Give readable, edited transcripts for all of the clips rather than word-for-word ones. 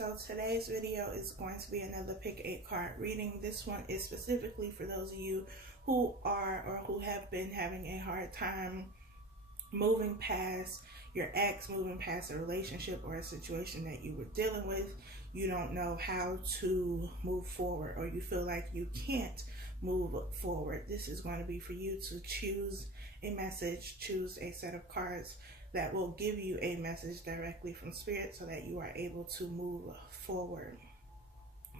So today's video is going to be another pick 8 card reading. This one is specifically for those of you who are or who have been having a hard time moving past your ex, moving past a relationship or a situation that you were dealing with. You don't know how to move forward, or you feel like you can't move forward. This is going to be for you to choose a message, choose a set of cards that will give you a message directly from Spirit so that you are able to move forward.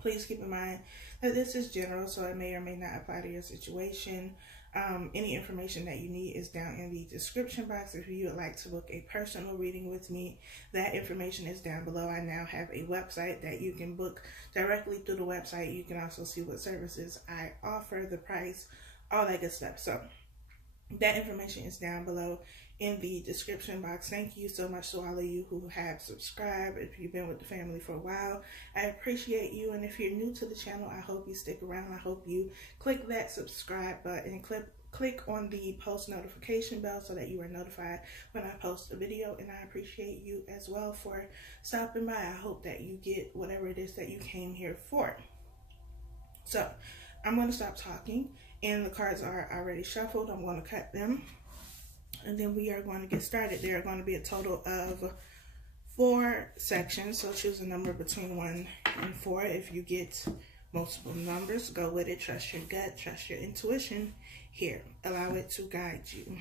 Please keep in mind that this is general, so it may or may not apply to your situation. Any information that you need is down in the description box. If you would like to book a personal reading with me, that information is down below. I now have a website that you can book directly through the website. You can also see what services I offer, the price, all that good stuff. So that information is down below in the description box. Thank you so much to all of you who have subscribed. If you've been with the family for a while, I appreciate you. And if you're new to the channel, I hope you stick around. I hope you click that subscribe button and click on the post notification bell so that you are notified when I post a video. And I appreciate you as well for stopping by. I hope that you get whatever it is that you came here for. So I'm going to stop talking, and the cards are already shuffled. I'm going to cut them, and then we are going to get started. There are going to be a total of 4 sections, so choose a number between 1 and 4. If you get multiple numbers, go with it. Trust your gut, trust your intuition here. Allow it to guide you.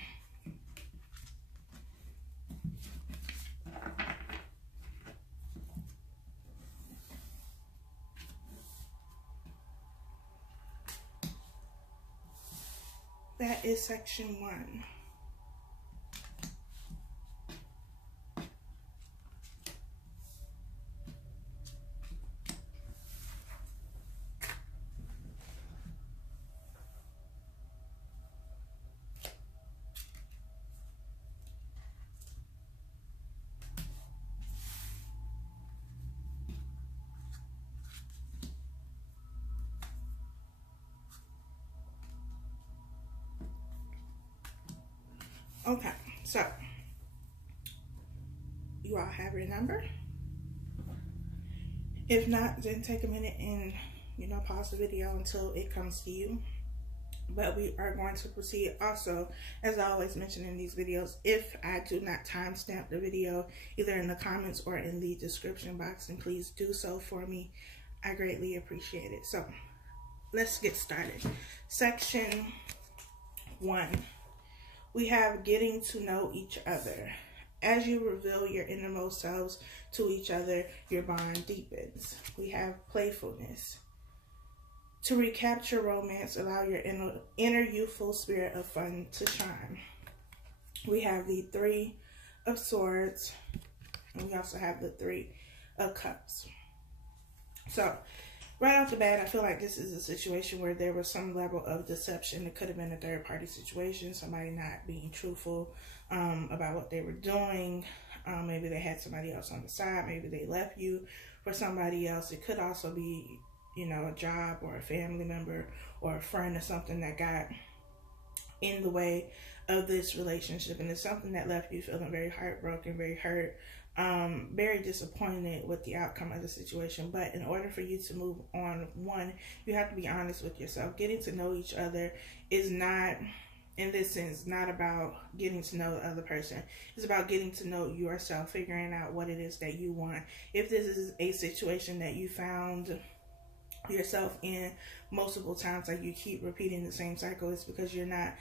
That is section 1. Okay, so you all have your number. If not, then take a minute and, pause the video until it comes to you. But we are going to proceed. Also, as I always mention in these videos, if I do not timestamp the video, either in the comments or in the description box, then please do so for me. I greatly appreciate it. So, let's get started. Section 1. We have getting to know each other. As you reveal your innermost selves to each other, your bond deepens. We have playfulness. To recapture romance, allow your inner youthful spirit of fun to shine. We have the 3 of Swords, and we also have the 3 of Cups. So, right off the bat, I feel like this is a situation where there was some level of deception. It could have been a third-party situation, somebody not being truthful about what they were doing. Maybe they had somebody else on the side. Maybe they left you for somebody else. It could also be, a job or a family member or a friend or something that got in the way of this relationship. And it's something that left you feeling very heartbroken, very hurt, very disappointed with the outcome of the situation. But in order for you to move on, one, you have to be honest with yourself. Getting to know each other is not, in this sense, not about getting to know the other person. It's about getting to know yourself, figuring out what it is that you want. If this is a situation that you found yourself in multiple times, like you keep repeating the same cycle, it's because you're not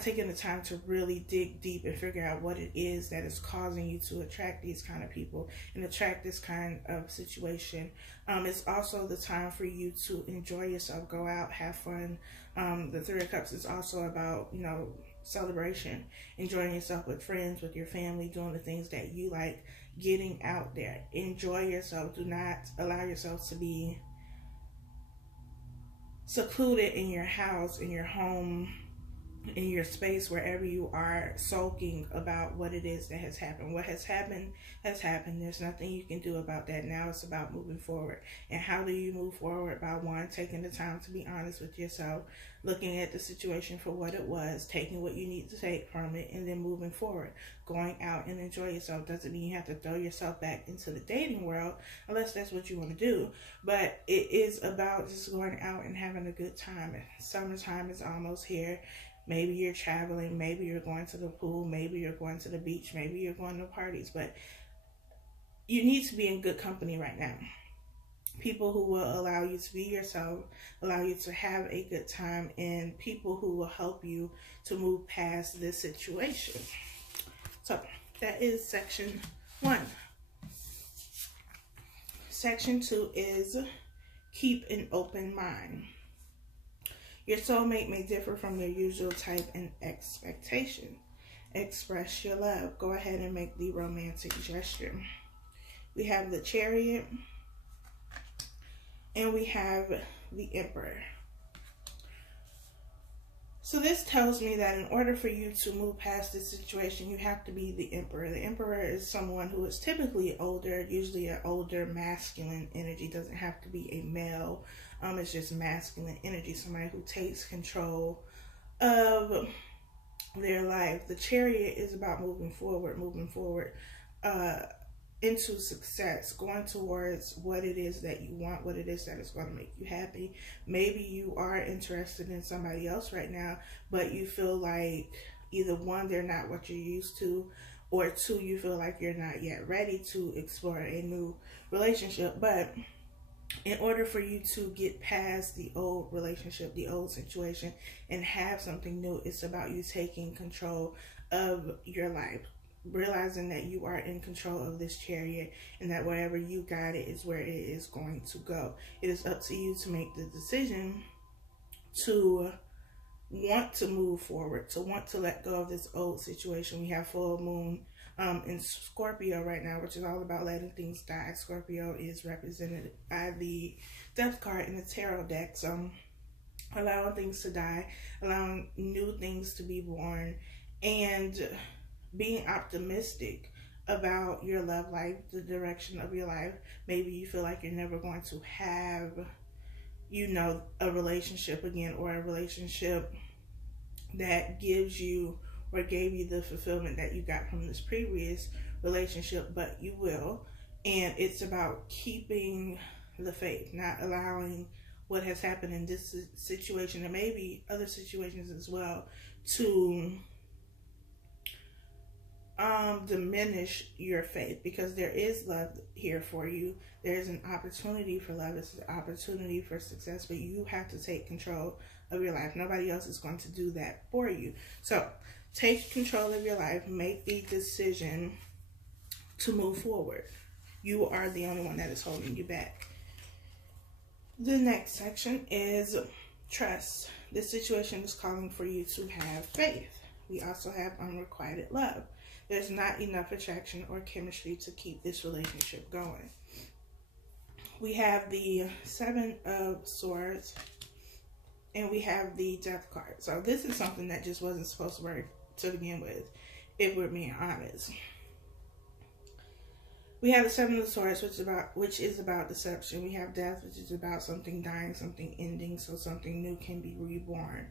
taking the time to really dig deep and figure out what it is that is causing you to attract these kind of people and attract this kind of situation. It's also the time for you to enjoy yourself, go out, have fun. The 3 of Cups is also about, celebration, enjoying yourself with friends, with your family, doing the things that you like, getting out there. Enjoy yourself. Do not allow yourself to be secluded in your house, in your home, in your space, wherever you are, sulking about what it is that has happened. What has happened has happened. There's nothing you can do about that. Now it's about moving forward. And how do you move forward? By one, taking the time to be honest with yourself, looking at the situation for what it was, taking what you need to take from it, and then moving forward. Going out and enjoy yourself doesn't mean you have to throw yourself back into the dating world, unless that's what you want to do. But it is about just going out and having a good time. Summertime is almost here. Maybe you're traveling, maybe you're going to the pool, maybe you're going to the beach, maybe you're going to parties, but you need to be in good company right now. People who will allow you to be yourself, allow you to have a good time, and people who will help you to move past this situation. So that is section 1. Section 2 is keep an open mind. Your soulmate may differ from your usual type and expectation. Express your love. Go ahead and make the romantic gesture. We have the Chariot, and we have the Emperor. So this tells me that in order for you to move past this situation, you have to be the Emperor. The Emperor is someone who is typically older, usually an older masculine energy. Doesn't have to be a male. It's just masculine energy, somebody who takes control of their life. The Chariot is about moving forward into success, going towards what it is that you want, what it is that is going to make you happy. Maybe you are interested in somebody else right now, but you feel like either one, they're not what you're used to, or two, you feel like you're not yet ready to explore a new relationship. But in order for you to get past the old relationship, the old situation, and have something new, it's about you taking control of your life, realizing that you are in control of this Chariot, and that wherever you guide it is where it is going to go. It is up to you to make the decision to want to move forward, to want to let go of this old situation. We have full moon in Scorpio right now, which is all about letting things die. Scorpio is represented by the Death card in the tarot deck. So allowing things to die, allowing new things to be born, and being optimistic about your love life, the direction of your life. Maybe you feel like you're never going to have, you know, a relationship again, or a relationship that gives you or gave you the fulfillment that you got from this previous relationship, but you will. And it's about keeping the faith, not allowing what has happened in this situation, and maybe other situations as well, to diminish your faith, because there is love here for you. There's an opportunity for love. It's an opportunity for success, but you have to take control of your life. Nobody else is going to do that for you. So take control of your life. Make the decision to move forward. You are the only one that is holding you back. The next section is trust. This situation is calling for you to have faith. We also have unrequited love. There's not enough attraction or chemistry to keep this relationship going. We have the Seven of Swords, and we have the Death card. So this is something that just wasn't supposed to work to begin with, if we're being honest. We have the Seven of Swords, which is about deception. We have Death, which is about something dying, something ending, so something new can be reborn.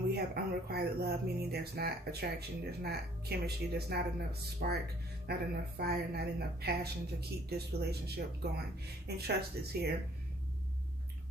We have unrequited love, meaning there's not attraction, there's not chemistry, there's not enough spark, not enough fire, not enough passion to keep this relationship going. And trust is here,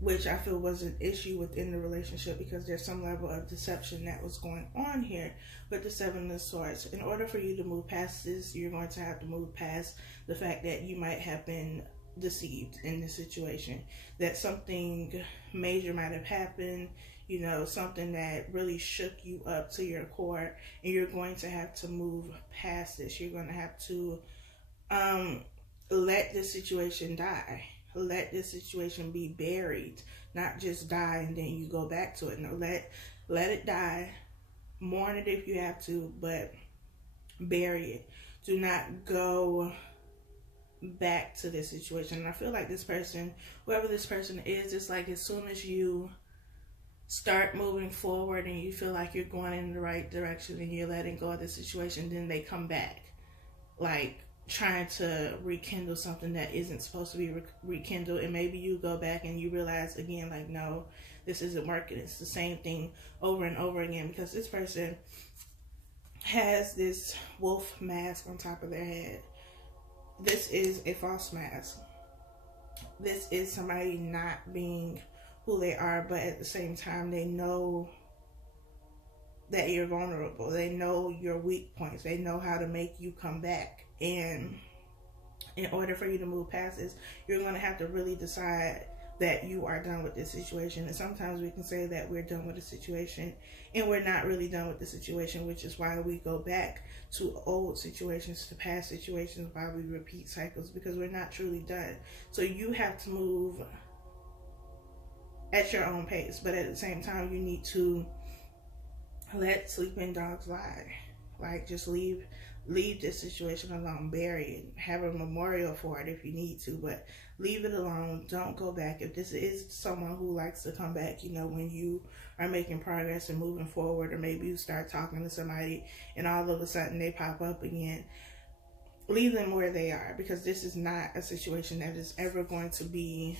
which I feel was an issue within the relationship, because there's some level of deception that was going on here with the Seven of Swords. In order for you to move past this, you're going to have to move past the fact that you might have been deceived in this situation, that something major might have happened, you know, something that really shook you up to your core, and you're going to have to move past this. You're going to have to let this situation die. Let this situation be buried, not just die and then you go back to it. No, let it die. Mourn it if you have to, but bury it. Do not go back to this situation. And I feel like this person, whoever this person is, it's like as soon as you start moving forward and you feel like you're going in the right direction and you're letting go of the situation, then they come back, like trying to rekindle something that isn't supposed to be rekindled. And maybe you go back and you realize again, like, no, this isn't working. It's the same thing over and over again, because this person has this wolf mask on top of their head. This is a false mask. This is somebody not being who they are, but at the same time, they know that you're vulnerable. They know your weak points. They know how to make you come back. And in order for you to move past this, you're going to have to really decide that you are done with this situation. And sometimes we can say that we're done with the situation and we're not really done with the situation, which is why we go back to old situations, to past situations, why we repeat cycles, because we're not truly done. So you have to move at your own pace, but at the same time, you need to let sleeping dogs lie. Like, just leave this situation alone, bury it, have a memorial for it if you need to, but leave it alone. Don't go back. If this is someone who likes to come back, you know, when you are making progress and moving forward, or maybe you start talking to somebody and all of a sudden they pop up again, leave them where they are, because this is not a situation that is ever going to be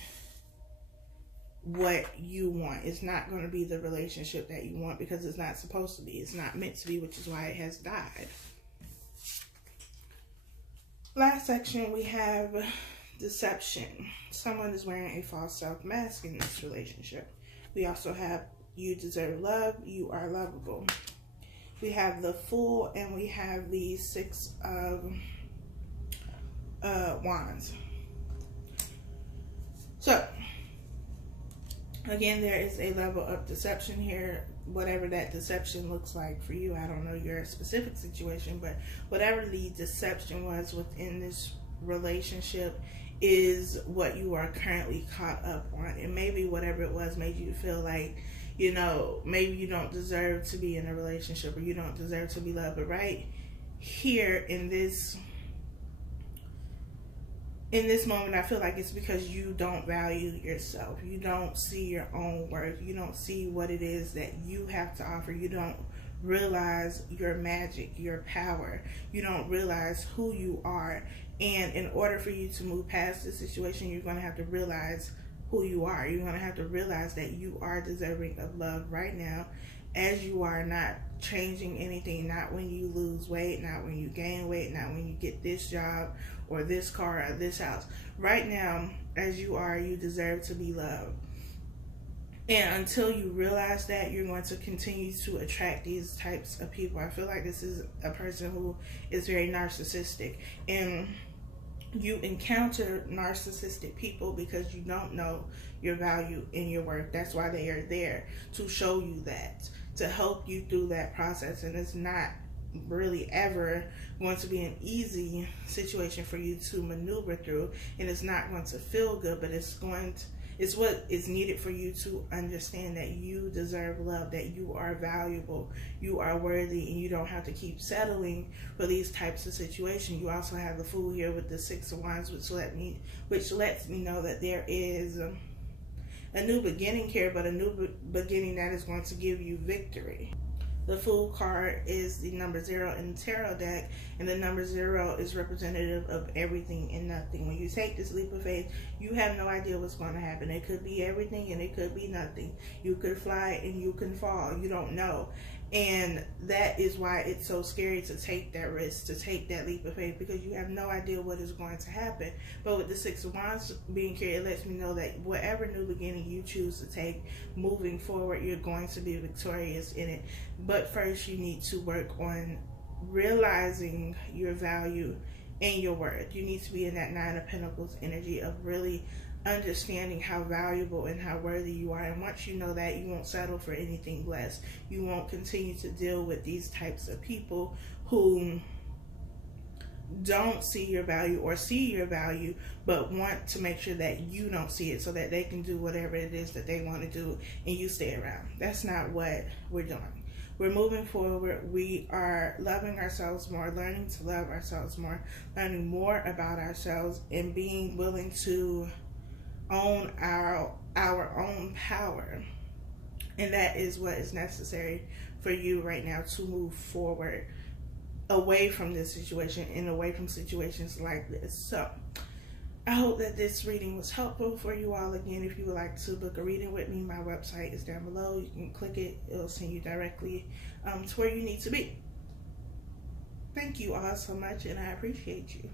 what you want. It's not going to be the relationship that you want, because it's not supposed to be. It's not meant to be, which is why it has died. Last section, we have deception. Someone is wearing a false self mask in this relationship. We also have you deserve love, you are lovable. We have the Fool, and we have the Six of Wands. So again, there is a level of deception here. Whatever that deception looks like for you, I don't know your specific situation, but whatever the deception was within this relationship is what you are currently caught up on. And maybe whatever it was made you feel like, you know, maybe you don't deserve to be in a relationship, or you don't deserve to be loved. But right here in this moment, I feel like it's because you don't value yourself. You don't see your own worth. You don't see what it is that you have to offer. You don't realize your magic, your power. You don't realize who you are. And in order for you to move past this situation, you're going to have to realize who you are. You're going to have to realize that you are deserving of love right now, as you are, not changing anything, not when you lose weight, not when you gain weight, not when you get this job or this car or this house. Right now, as you are, you deserve to be loved. And until you realize that, you're going to continue to attract these types of people. I feel like this is a person who is very narcissistic, and you encounter narcissistic people because you don't know your value and your worth. That's why they are there, to show you that, to help you through that process. And it's not really ever going to be an easy situation for you to maneuver through, and it's not going to feel good, but it's what is needed for you to understand that you deserve love, that you are valuable, you are worthy, and you don't have to keep settling for these types of situations. You also have the Fool here with the Six of Wands, which lets me know that there is a new beginning here, but a new beginning that is going to give you victory. The Fool card is the number 0 in the tarot deck, and the number 0 is representative of everything and nothing. When you take this leap of faith, you have no idea what's going to happen. It could be everything and it could be nothing. You could fly and you can fall. You don't know. And that is why it's so scary to take that risk, to take that leap of faith, because you have no idea what is going to happen. But with the Six of Wands being here, it lets me know that whatever new beginning you choose to take moving forward, you're going to be victorious in it. But first, you need to work on realizing your value and your worth. You need to be in that Nine of Pentacles energy of really understanding how valuable and how worthy you are. And once you know that, you won't settle for anything less. You won't continue to deal with these types of people who don't see your value, or see your value but want to make sure that you don't see it, so that they can do whatever it is that they want to do and you stay around. That's not what we're doing. We're moving forward. We are loving ourselves more, learning to love ourselves more, learning more about ourselves, and being willing to own our own power. And that is what is necessary for you right now to move forward away from this situation and away from situations like this. So I hope that this reading was helpful for you all. Again, if you would like to book a reading with me, my website is down below. You can click it. It'll send you directly to where you need to be. Thank you all so much, and I appreciate you.